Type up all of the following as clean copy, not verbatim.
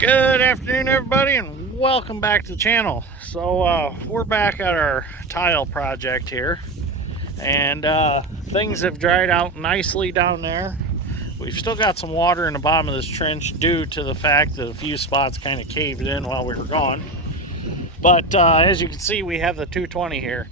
Good afternoon, everybody, and welcome back to the channel. So we're back at our tile project here, and things have dried out nicely down there. We've still got some water in the bottom of this trench due to the fact that a few spots kind of caved in while we were gone. But as you can see, we have the 220 here.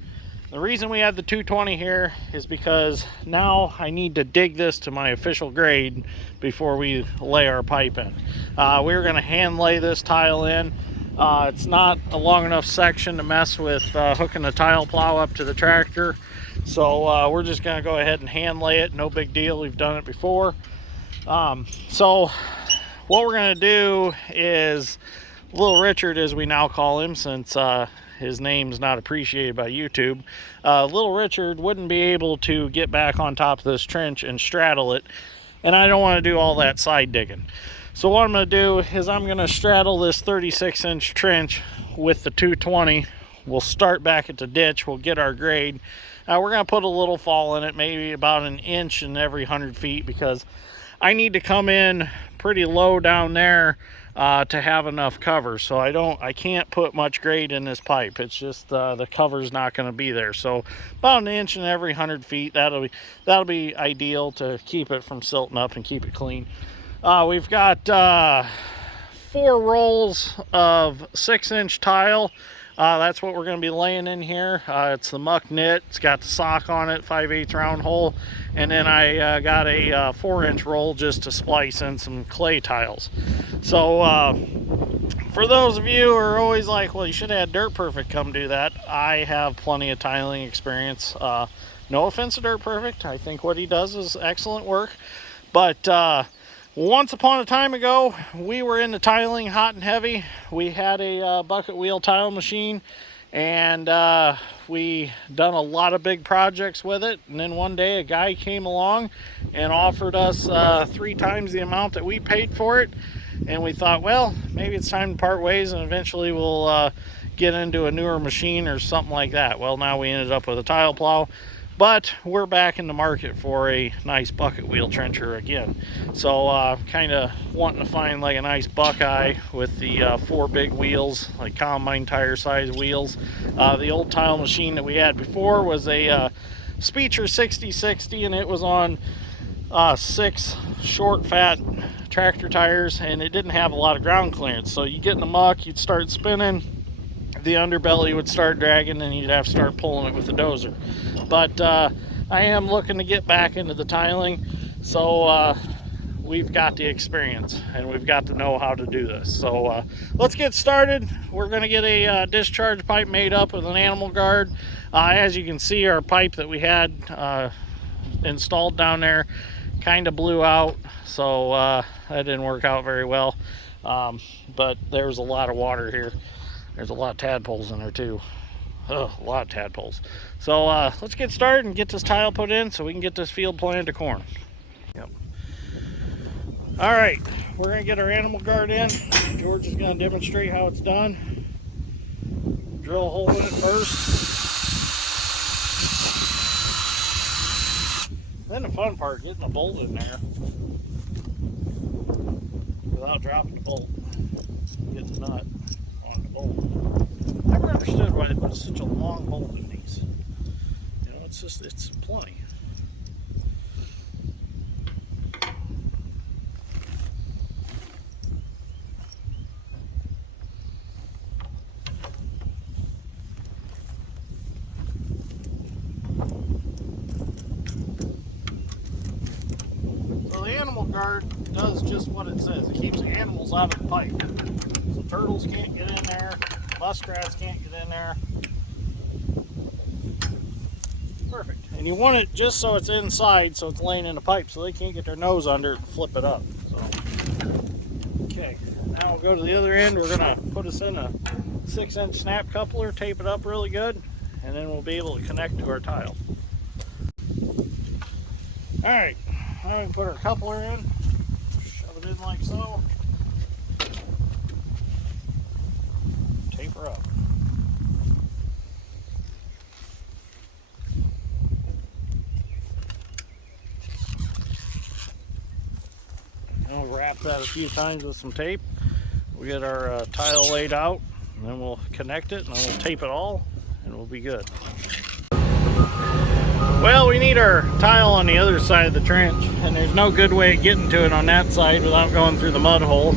The reason we have the 220 here is because now I need to dig this to my official grade before we lay our pipe in. We're going to hand lay this tile in. It's not a long enough section to mess with hooking the tile plow up to the tractor. So we're just going to go ahead and hand lay it. No big deal. We've done it before. So what we're going to do is Little Richard, as we now call him, since his name's not appreciated by YouTube. Little Richard wouldn't be able to get back on top of this trench and straddle it, and I don't want to do all that side digging. So what I'm going to do is I'm going to straddle this 36-inch trench with the 220. We'll start back at the ditch. We'll get our grade. We're going to put a little fall in it, maybe about an inch in every 100 feet, because I need to come in pretty low down there to have enough cover. So I can't put much grade in this pipe. It's just the cover's not going to be there. So about an inch in every 100 feet. That'll be ideal to keep it from silting up and keep it clean. We've got 4 rolls of 6-inch tile. That's what we're going to be laying in here. It's the muck knit. It's got the sock on it, 5/8 round hole, and then I got a 4-inch roll just to splice in some clay tiles. So for those of you who are always like, well, you should have had Dirt Perfect come do that, I have plenty of tiling experience. No offense to Dirt Perfect. I think what he does is excellent work, but once upon a time ago, we were into tiling hot and heavy. We had a bucket wheel tile machine, and we done a lot of big projects with it. And then one day a guy came along and offered us 3 times the amount that we paid for it. And we thought, well, maybe it's time to part ways, and eventually we'll get into a newer machine or something like that. Well, now we ended up with a tile plow. But we're back in the market for a nice bucket wheel trencher again. So kind of wanting to find like a nice Buckeye with the 4 big wheels, like combine tire size wheels. The old tile machine that we had before was a Speecher 6060, and it was on 6 short fat tractor tires, and it didn't have a lot of ground clearance. So you get in the muck, you'd start spinning, the underbelly would start dragging, and you'd have to start pulling it with the dozer. But I am looking to get back into the tiling, so we've got the experience and we've got to know how to do this. So let's get started. We're going to get a discharge pipe made up with an animal guard. As you can see, our pipe that we had installed down there kind of blew out, so that didn't work out very well. But there's a lot of water here. There's a lot of tadpoles in there too. Oh, a lot of tadpoles. So let's get started and get this tile put in so we can get this field planted to corn. Yep. All right, we're going to get our animal guard in. George is going to demonstrate how it's done. Drill a hole in it first. Then the fun part, getting the bolt in there without dropping the bolt. Getting the nut on the bolt. Never understood why they put such a long bolt in these. You know, it's plenty. So the animal guard does just what it says. It keeps the animals out of the pipe. So turtles can't get in there. Muskrats can't get in there. Perfect. And you want it just so it's inside, so it's laying in the pipe, so they can't get their nose under it and flip it up. So, okay, now we'll go to the other end. We're going to put us in a 6-inch snap coupler, tape it up really good, and then we'll be able to connect to our tile. All right, now we can put our coupler in, shove it in like so. Tape her up. I'll wrap that a few times with some tape. we get our tile laid out, and then we'll connect it, and then we'll tape it all, and we'll be good. Well, we need our tile on the other side of the trench, and there's no good way of getting to it on that side without going through the mud hole.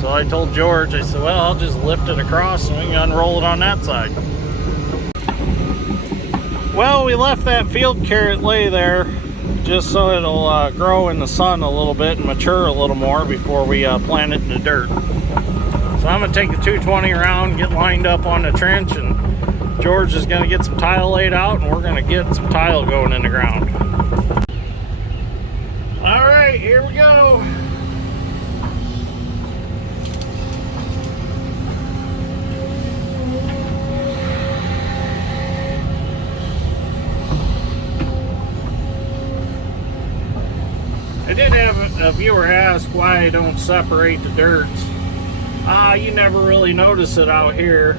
So I told George, I said, well, I'll just lift it across and we can unroll it on that side. Well, we left that field carrot lay there just so it'll grow in the sun a little bit and mature a little more before we plant it in the dirt. So I'm going to take the 220 around, get lined up on the trench, and George is going to get some tile laid out, and we're going to get some tile going in the ground. All right, here we go. I did have a viewer ask why I don't separate the dirts. You never really notice it out here.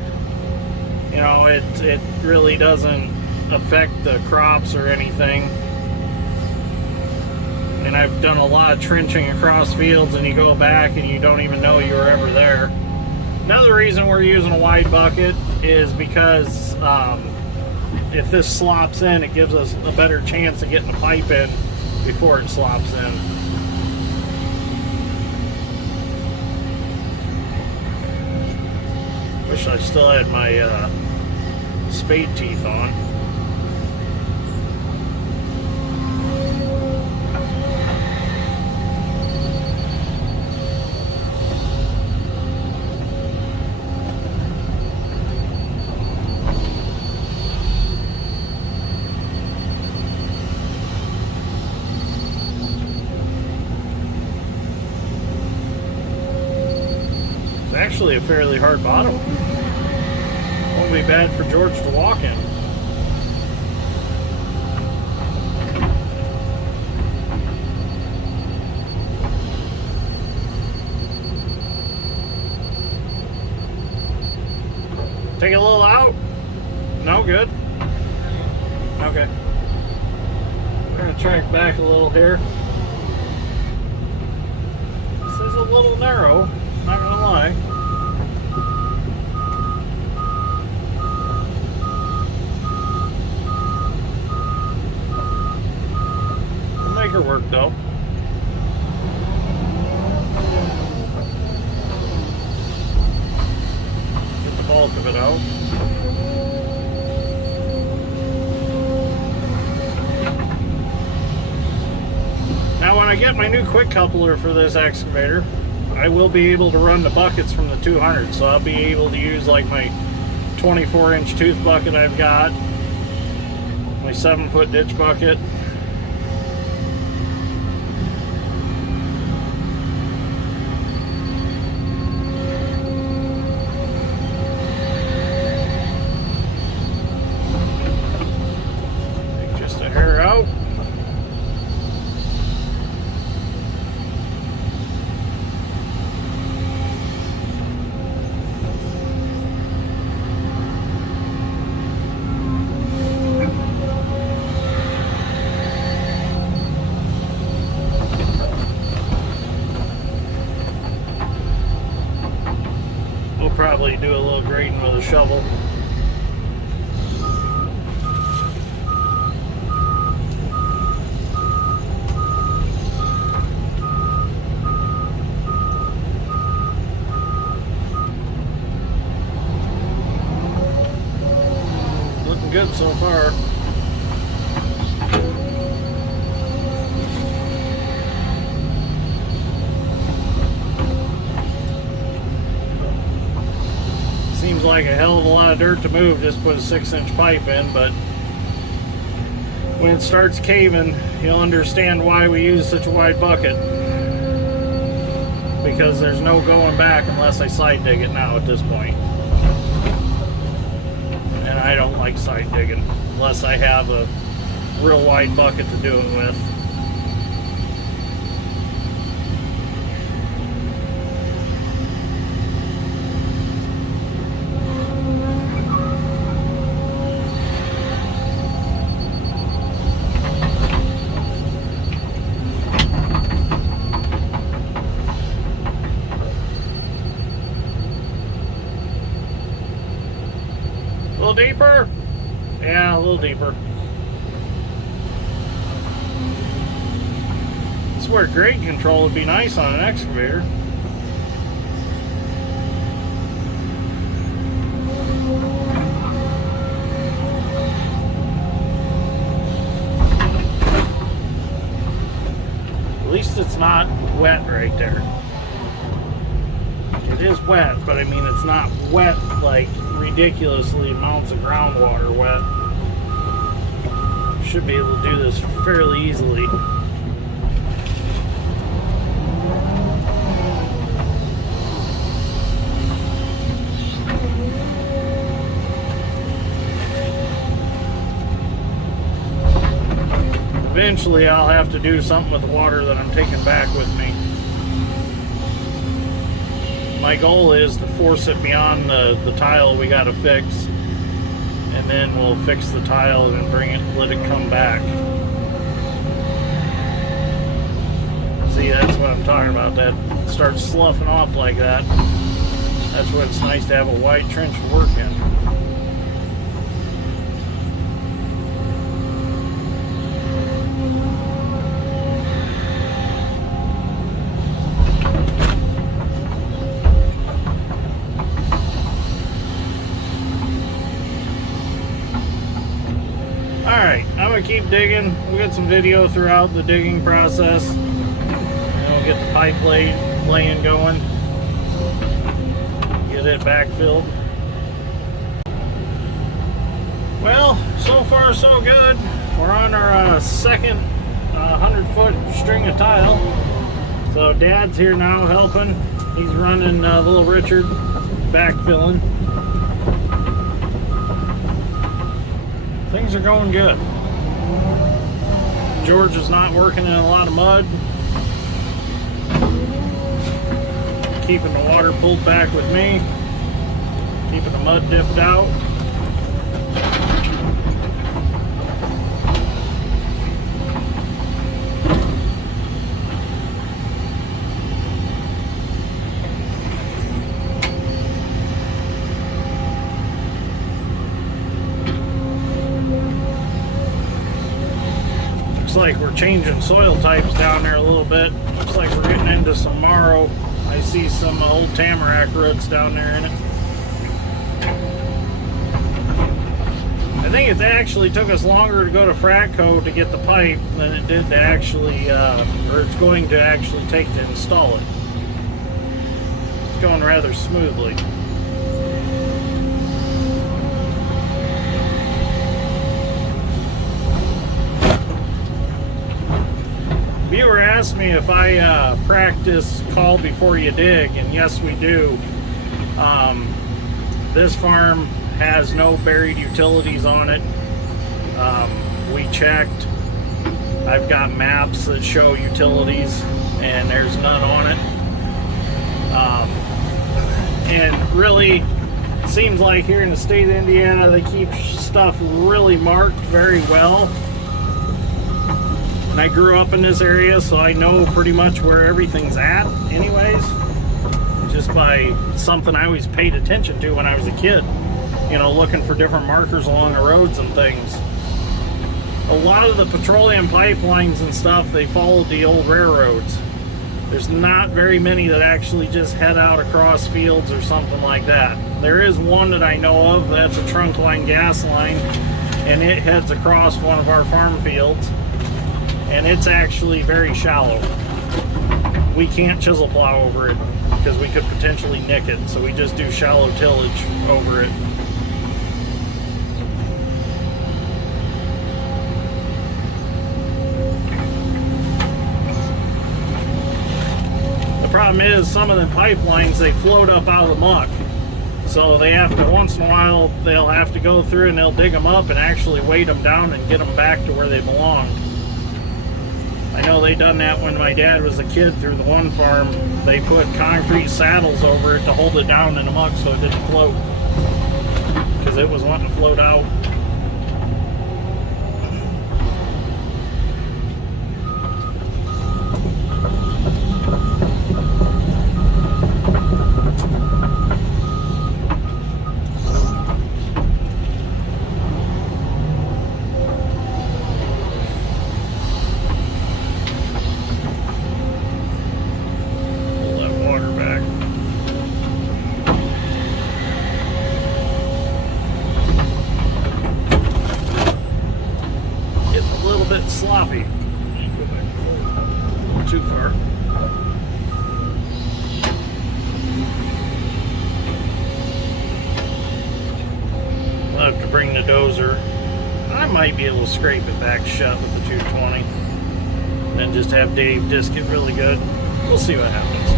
You know, it really doesn't affect the crops or anything. And I've done a lot of trenching across fields, and you go back and you don't even know you were ever there. Another reason we're using a wide bucket is because if this slops in, it gives us a better chance of getting the pipe in before it slops in. Wish I still had my spade teeth on. It's actually a fairly hard bottom. Won't be bad for George to walk in. Take it a little out. No, good. Okay. We're going to track back a little here. This is a little narrow, not going to lie. We'll make her work though. Get the bulk of it out. Now when I get my new quick coupler for this excavator, I will be able to run the buckets from the 200, so I'll be able to use like my 24-inch tooth bucket I've got, my 7-foot ditch bucket. Take just a hair out. Probably do a little grading with a shovel. Looking good so far. Seems like a hell of a lot of dirt to move, just put a 6-inch pipe in, but when it starts caving, you'll understand why we use such a wide bucket. Because there's no going back unless I side dig it now at this point. And I don't like side digging unless I have a real wide bucket to do it with. little deeper? Yeah, a little deeper. This is where grade control would be nice on an excavator. At least it's not wet right there. It is wet, but I mean it's not wet like ridiculously amounts of groundwater wet. Should be able to do this fairly easily. Eventually I'll have to do something with the water that I'm taking back with me. My goal is to force it beyond the tile we got to fix, and then we'll fix the tile and bring it, let it come back. See, that's what I'm talking about. That starts sloughing off like that. That's when it's nice to have a wide trench to work in. Alright, I'm going to keep digging. We'll get some video throughout the digging process. And we'll get the pipe laying going. Get it backfilled. Well, so far so good. We're on our second 100-foot string of tile. So Dad's here now helping. He's running little Richard backfilling. Things are going good. George is not working in a lot of mud. Keeping the water pulled back with me. Keeping the mud dipped out. Looks like we're changing soil types down there a little bit. Looks like we're getting into some marrow. I see some old tamarack roots down there in it. I think it actually took us longer to go to Fratco to get the pipe than it did to actually, or it's going to actually take to install it. It's going rather smoothly. Viewer asked me if I practice call before you dig, and yes we do. This farm has no buried utilities on it. We checked. I've got maps that show utilities and there's none on it. And really, it seems like here in the state of Indiana they keep stuff really marked very well. And I grew up in this area, so I know pretty much where everything's at anyways, just by something I always paid attention to when I was a kid, you know, looking for different markers along the roads and things. A lot of the petroleum pipelines and stuff, they followed the old railroads. There's not very many that actually just head out across fields or something like that. There is one that I know of, that's a trunk line gas line, and it heads across one of our farm fields. And it's actually very shallow. We can't chisel plow over it because we could potentially nick it, so we just do shallow tillage over it. The problem is some of the pipelines, they float up out of the muck, so they have to, once in a while they'll have to go through and they'll dig them up and actually weight them down and get them back to where they belong. I know they done that when my dad was a kid through the one farm. They put concrete saddles over it to hold it down in the muck so it didn't float, because it was wanting to float out. dozer. I might be able to scrape it back shut with the 220. And then just have Dave disc it really good. We'll see what happens.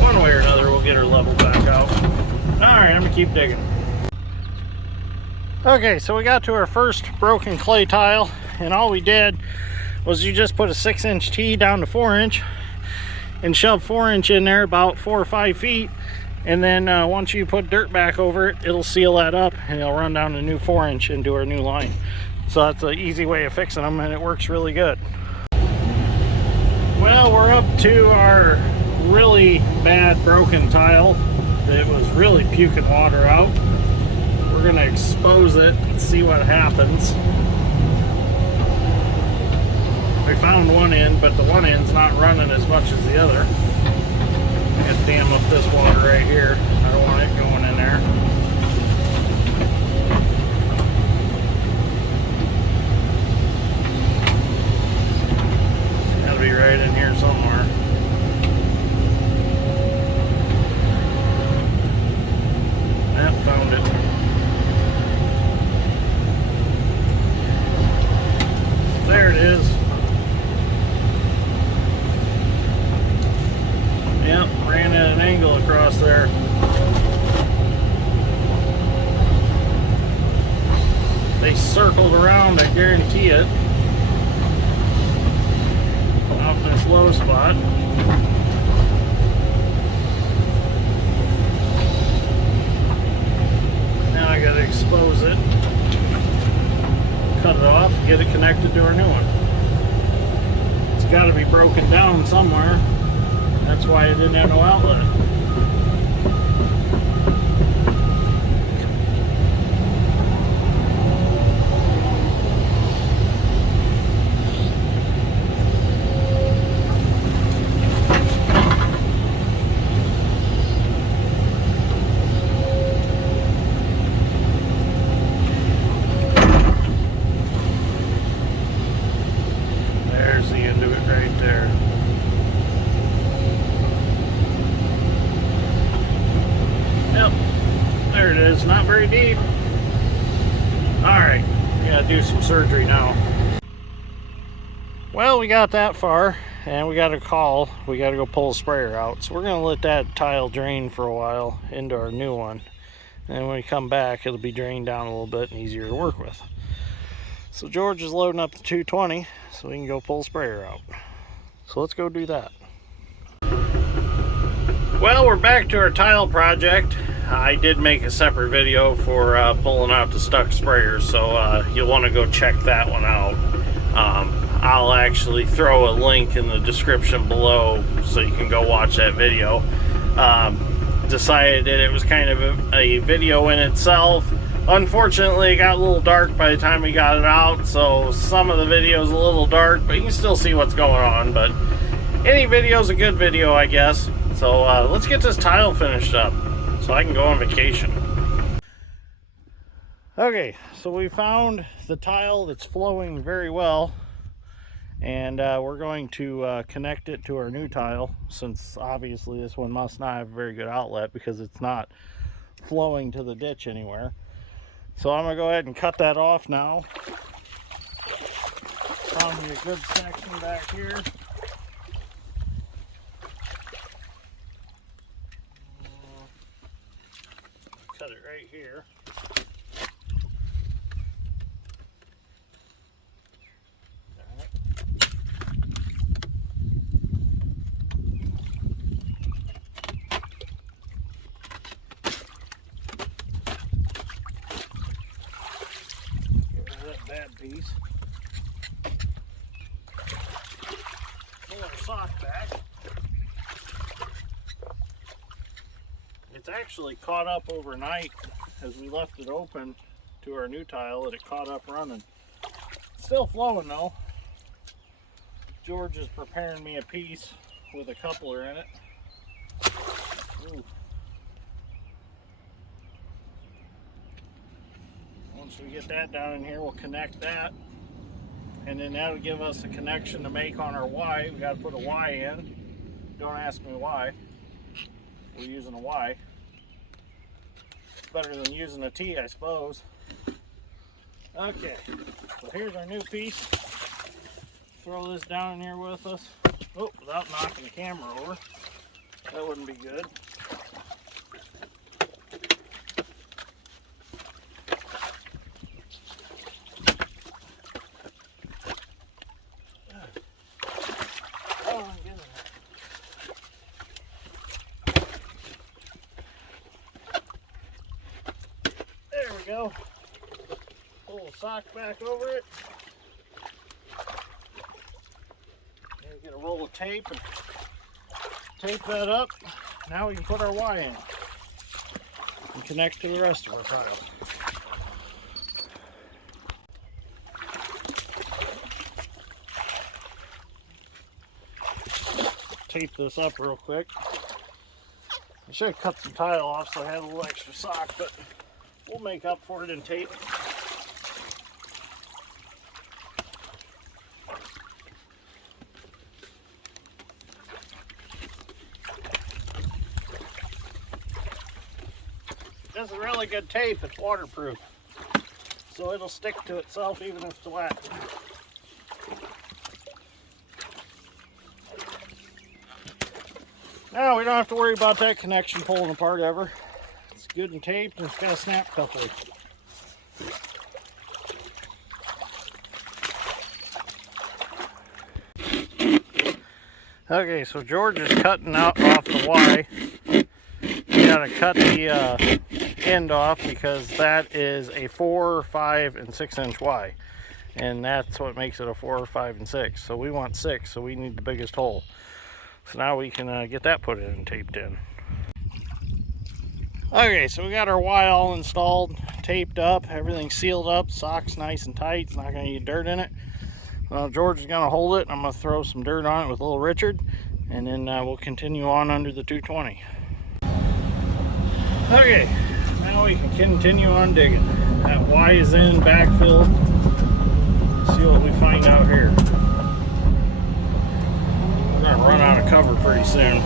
One way or another, we'll get her leveled back out. Alright, I'm gonna keep digging. Okay, so we got to our first broken clay tile, and all we did was you just put a 6-inch T down to 4-inch and shove 4-inch in there about 4 or 5 feet, and then once you put dirt back over it, it'll seal that up and it'll run down a new 4-inch into our new line. So that's an easy way of fixing them, and it works really good. Well, we're up to our really bad broken tile that was really puking water out. We're gonna expose it and see what happens. We found one end, but the one end's not running as much as the other. I gotta dam up this water right here. I don't want it going in there. It's gotta be right in here somewhere. Yep, found it. There it is. Yep, ran at an angle across there. They circled around, I guarantee it. Out in this low spot. Now I gotta expose it. Cut it off, get it connected to our new one. It's got to be broken down somewhere. That's why it didn't have no outlet. It's not very deep. Alright, we gotta do some surgery now. Well, we got that far, and we got a call. We gotta go pull the sprayer out. So we're gonna let that tile drain for a while into our new one. And when we come back, it'll be drained down a little bit and easier to work with. So George is loading up the 220 so we can go pull the sprayer out. So let's go do that. Well, we're back to our tile project. I did make a separate video for pulling out the stuck sprayers, so you'll want to go check that one out. I'll actually throw a link in the description below so you can go watch that video. Decided that it was kind of a video in itself. Unfortunately, it got a little dark by the time we got it out, so some of the video is a little dark, but you can still see what's going on. But any video is a good video, I guess. So let's get this tile finished up so I can go on vacation. Okay, so we found the tile that's flowing very well, and we're going to connect it to our new tile, since obviously this one must not have a very good outlet because it's not flowing to the ditch anywhere. So I'm gonna go ahead and cut that off now. Found me a good section back here. Cut it right here. Bad piece. Pull our sock back. It's actually caught up overnight as we left it open to our new tile, that it caught up running. Still flowing though. George is preparing me a piece with a coupler in it. Ooh. Once we get that down in here, we'll connect that, and then that'll give us a connection to make on our Y. We got to put a Y in. Don't ask me why. We're using a Y. better than using a T, I suppose. Okay, so here's our new piece. Throw this down in here with us. Oh, without knocking the camera over. That wouldn't be good. Oh, I'm getting it. There we go. Pull the sock back over it. And get a roll of tape and tape that up. Now we can put our Y in and connect to the rest of our tile. Tape this up real quick. I should have cut some tile off so I had a little extra sock, but we'll make up for it in tape. This is really good tape. It's waterproof, so it'll stick to itself even if it's wet. Now we don't have to worry about that connection pulling apart ever. It's good and taped, and it's got a snap coupler. Okay, so George is cutting out off the Y. You gotta cut the end off because that is a 4, 5, and 6 inch Y, and that's what makes it a 4, 5, and 6. So we want 6, so we need the biggest hole. So now we can get that put in and taped in. Okay, so we got our Y all installed, taped up, everything's sealed up, sock's nice and tight, it's not gonna get dirt in it. George is gonna hold it, I'm gonna throw some dirt on it with little Richard, and then we'll continue on under the 220. Okay, now we can continue on digging. That Y is in, backfilled. See what we find out here. We're gonna run out of cover pretty soon.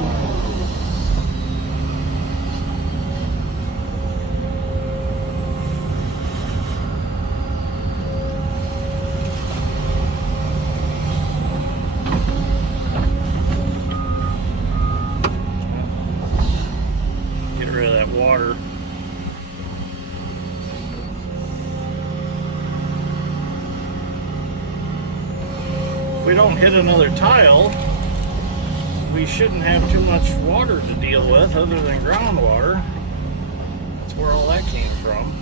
Get rid of that water. If we don't hit another tile, we shouldn't have too much water to deal with other than groundwater. That's where all that came from.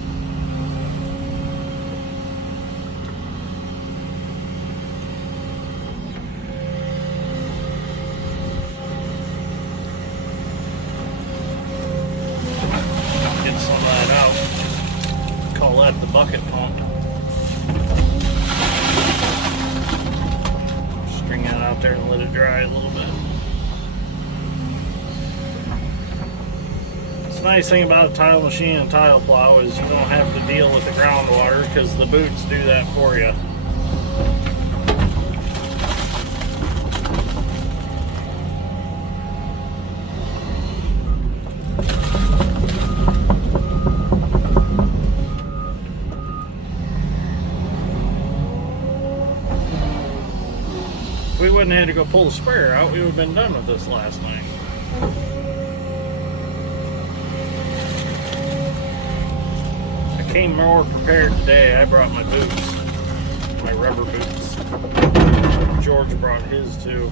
Get some of that out. Call that the bucket pump. String that out there and let it dry a little bit. The nice thing about a tile machine and tile plow is you don't have to deal with the groundwater because the boots do that for you. If we wouldn't have had to go pull the sprayer out, we would have been done with this last night. Came more prepared today. I brought my boots, my rubber boots. George brought his too.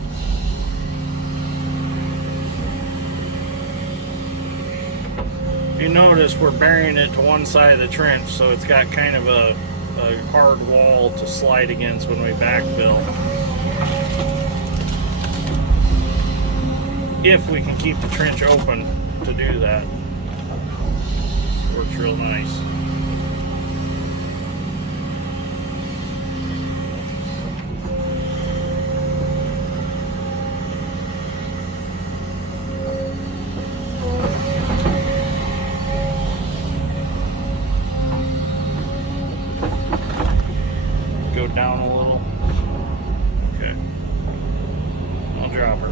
If you notice, we're burying it to one side of the trench, so it's got kind of a hard wall to slide against when we backfill. If we can keep the trench open to do that. Works real nice. Go down a little. Okay. I'll drop her.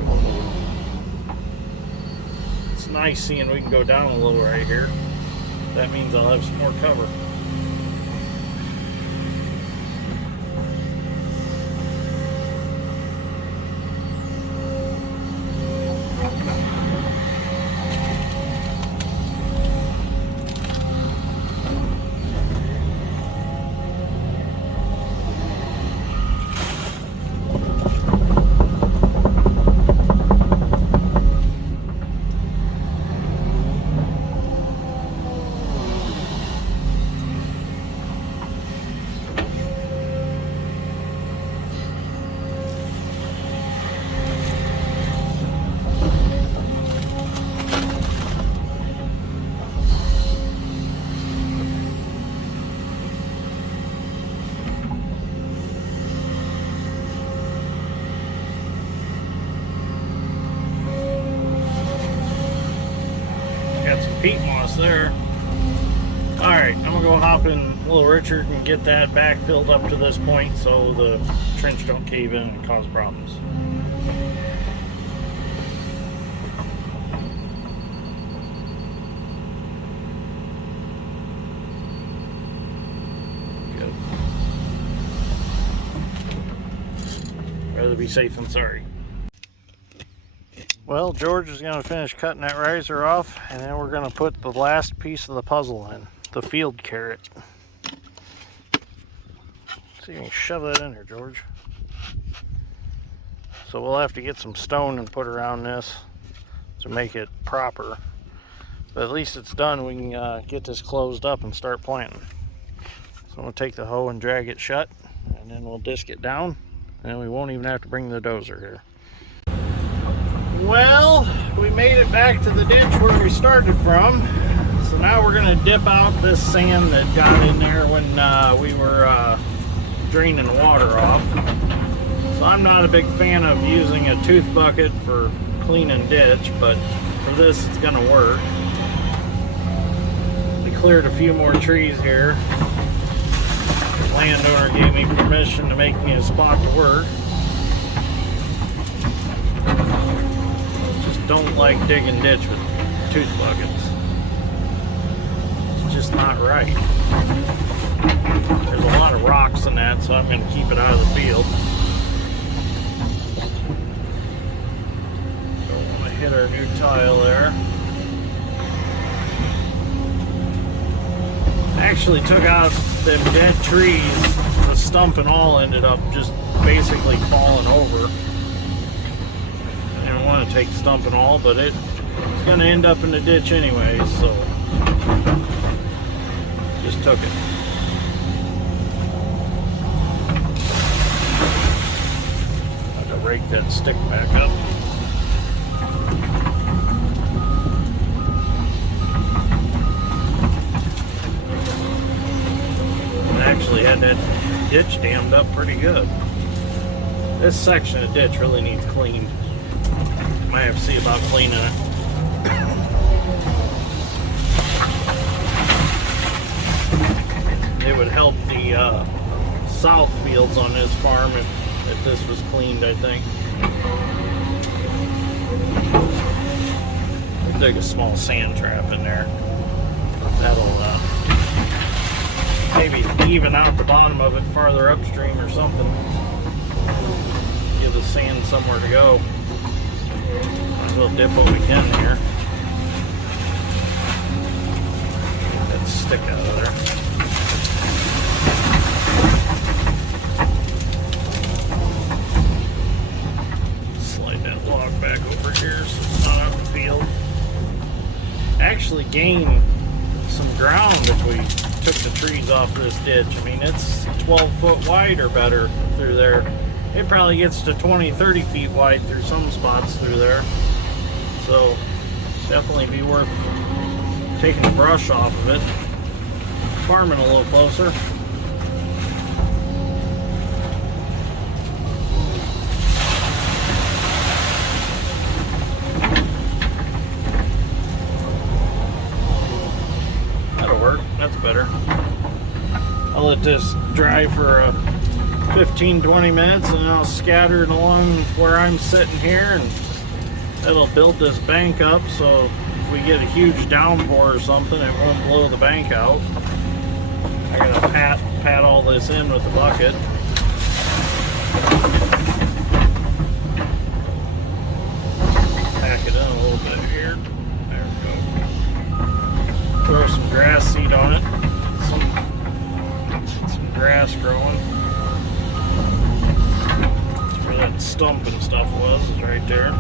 It's nice seeing we can go down a little right here. That means I'll have some more cover. Got some peat moss there. Alright, I'm gonna go hop in Little Richard and get that back filled up to this point so the trench don't cave in and cause problems. Good. Rather be safe than sorry. Well, George is going to finish cutting that riser off, and then we're going to put the last piece of the puzzle in, the field carrot. See if you can shove that in there, George. So we'll have to get some stone and put around this to make it proper. But at least it's done. We can get this closed up and start planting. So I'm going to take the hoe and drag it shut, and then we'll disc it down, and then we won't even have to bring the dozer here. Well, we made it back to the ditch where we started from. So now we're going to dip out this sand that got in there when we were draining water off. So I'm not a big fan of using a tooth bucket for cleaning ditch, but for this it's going to work. We cleared a few more trees here. The landowner gave me permission to make me a spot to work. Don't like digging ditch with tooth buckets. It's just not right. There's a lot of rocks in that, so I'm going to keep it out of the field. Don't want to hit our new tile there. Actually took out them dead trees. The stump and all ended up just basically falling over. I want to take stump and all, but it's going to end up in the ditch anyway, so just took it. I have to rake that stick back up. I actually had that ditch dammed up pretty good. This section of ditch really needs cleaned. Might have to see about cleaning it. It would help the south fields on this farm if this was cleaned, I think. We'll dig a small sand trap in there. That'll maybe even out the bottom of it farther upstream or something. Give the sand somewhere to go. Might as well dip what we can here. Get that stick out of there. Slide that log back over here so it's not out in the field. Actually gained some ground if we took the trees off this ditch. I mean, it's 12 foot wide or better through there. It probably gets to 20, 30 feet wide through some spots through there. So, definitely be worth taking the brush off of it. Farming a little closer. That'll work. That's better. I'll let this dry for 15-20 minutes and I'll scatter it along where I'm sitting here, and it'll build this bank up so if we get a huge downpour or something, it won't blow the bank out. I gotta pat all this in with the bucket. Pack it in a little bit here. There we go. Throw some grass seed on it. Some grass growing. That's where that stump and stuff was, is right there.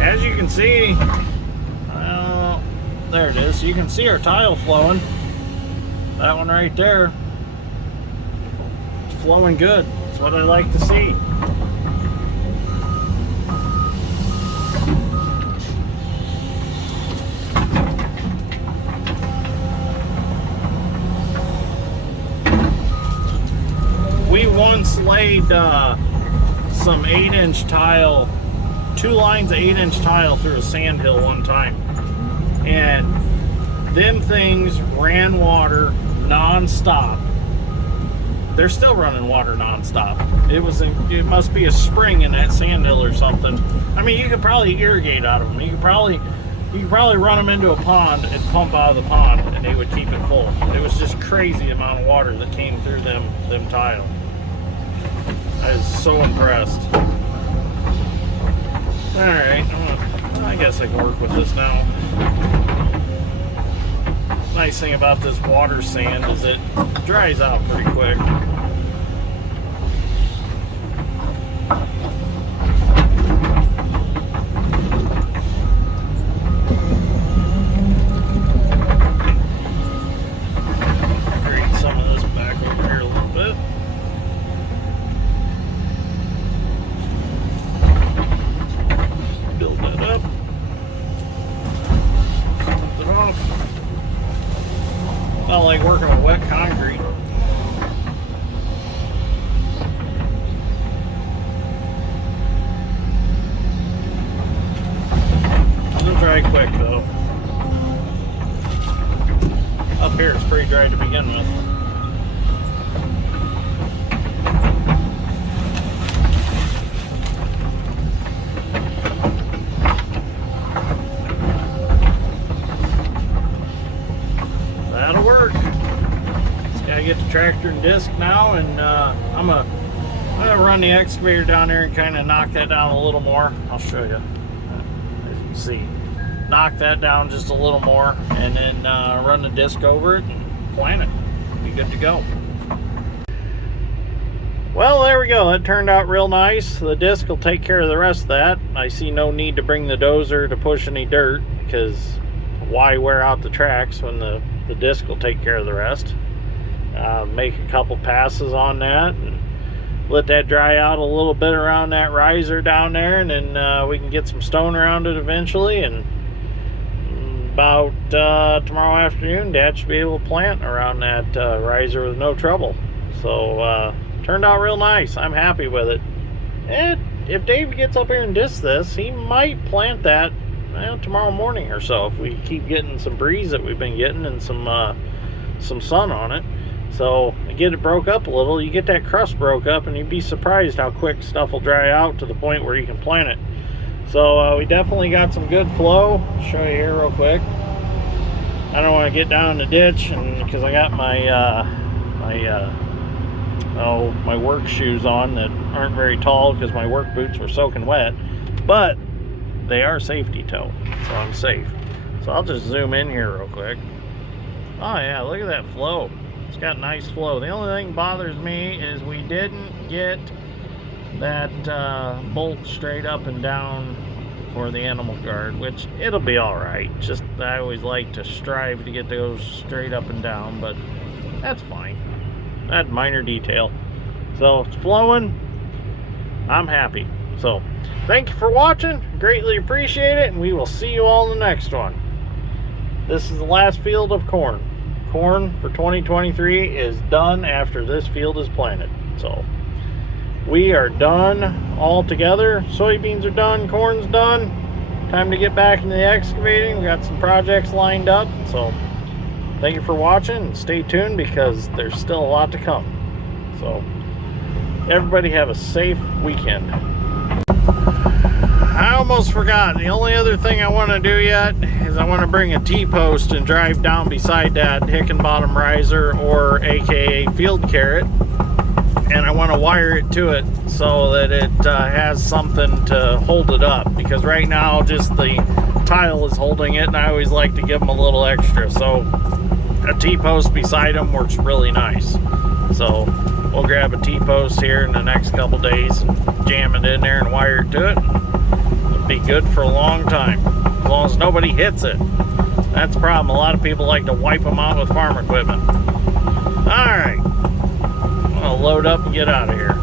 As you can see, there it is. You can see our tile flowing. That one right there. It's flowing good. That's what I like to see. We once laid some 8-inch tile, 2 lines of 8-inch tile through a sand hill one time. And them things ran water non-stop. They're still running water non-stop. It must be a spring in that sand hill or something. I mean, you could probably irrigate out of them. You could probably run them into a pond and pump out of the pond, and they would keep it full. It was just crazy amount of water that came through them tile. I was so impressed. All right, I guess I can work with this now. Nice thing about this water sand is it dries out pretty quick. Grate some of this back over here a little bit. Build that up. Lift it off. Not like working with wet concrete. It'll dry quick though. Up here it's pretty dry to begin with. That'll work. Just gotta get the tractor and disc now, and I'm gonna run the excavator down there and kind of knock that down a little more. I'll show you. As you can see, knock that down just a little more, and then run the disc over it and plant it. Be good to go. Well, there we go. That turned out real nice. The disc will take care of the rest of that. I see no need to bring the dozer to push any dirt, because why wear out the tracks when the disc will take care of the rest. Make a couple passes on that and let that dry out a little bit around that riser down there, and then we can get some stone around it eventually, and about tomorrow afternoon Dad should be able to plant around that riser with no trouble. So turned out real nice. I'm happy with it. And if Dave gets up here and discs this, he might plant that tomorrow morning or so, if we keep getting some breeze that we've been getting and some sun on it. So get it broke up a little. You get that crust broke up and you'd be surprised how quick stuff will dry out to the point where you can plant it. So we definitely got some good flow. I'll show you here real quick. I don't want to get down in the ditch, and because I got my my work shoes on that aren't very tall because my work boots were soaking wet, but they are safety toe, so I'm safe. So I'll just zoom in here real quick. Oh yeah, look at that flow. It's got nice flow. The only thing bothers me is we didn't get that bolt straight up and down for the animal guard, which it'll be all right. Just I always like to strive to get those straight up and down, but that's fine. That minor detail. So it's flowing. I'm happy. So thank you for watching. Greatly appreciate it, and we will see you all in the next one. This is the last field of corn. Corn for 2023 is done after this field is planted. So we are done all together. Soybeans are done, corn's done. Time to get back into the excavating. We got some projects lined up. So thank you for watching, and stay tuned because there's still a lot to come. So everybody have a safe weekend. I almost forgot. The only other thing I want to do yet is I want to bring a T-post and drive down beside that Hickenbottom riser, or aka field carrot, and I want to wire it to it so that it has something to hold it up, because right now just the tile is holding it, and I always like to give them a little extra. So a T-post beside them works really nice. So we'll grab a T-post here in the next couple days, jam it in there and wire it to it. It'll be good for a long time, as long as nobody hits it. That's the problem. A lot of people like to wipe them out with farm equipment. Alright, I'll load up and get out of here.